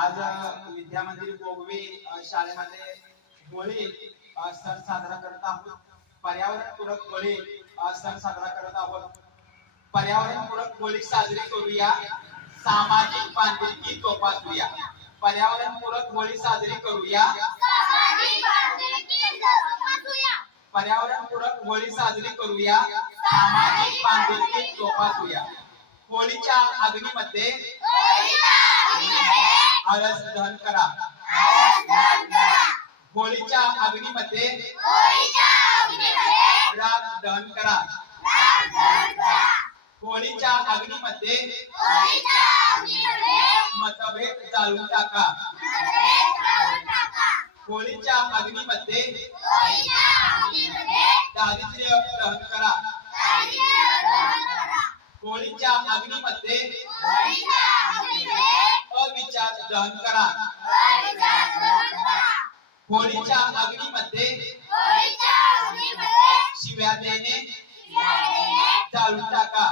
आज विद्या मंदिर गोगवे शाळेमध्ये होळी सण साजरा करत आहोत। पर्यावरण पूरक होळी सण साजरा करत आहोत। पर्यावरण पूरक होळी साजरी करूया, सामाजिक बांधिलकी जोपासूया। पर्यावरण पूरक होळी साजरी करूया, सामाजिक बांधिलकी जोपासूया। पर्यावरण पूरक होळी साजरी करूया, सामाजिक बांधिलकी जोपासूया। होळीच्या अग्नीमध्ये आळस दहन करा। होळीच्या अग्नीमध्ये राख दहन करा। होळीच्या अग्नीमध्ये मतभेद जाळून टाका। होळीच्या अग्नीमध्ये दारिद्र्य दहन करा। होळीच्या अग्नीमध्ये अविचार दहन करा। होळीच्या अग्नीमध्ये शिव्या देणे जाळून टाका।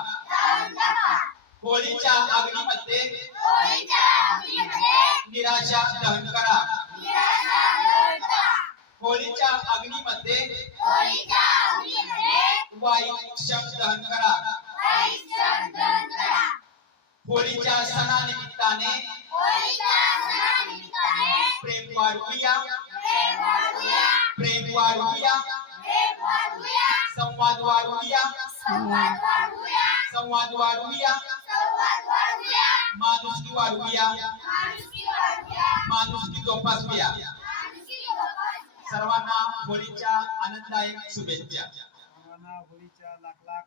होळीच्या अग्नीमध्ये निराशा दहन करा। होळीच्या अग्नीमध्ये वाईट क्षण दहन करा। होळीच्या सणानिमित्ताने प्रेम वाढवूया, प्रेम वाढवूया, संवाद वाढवूया, संवाद वाढवूया, माणुसकी वाढवूया, माणुसकी जोपासूया। सर्वांना होळीच्या आनंददायक शुभेच्छा। सर्वांना होळीच्या लाख लाख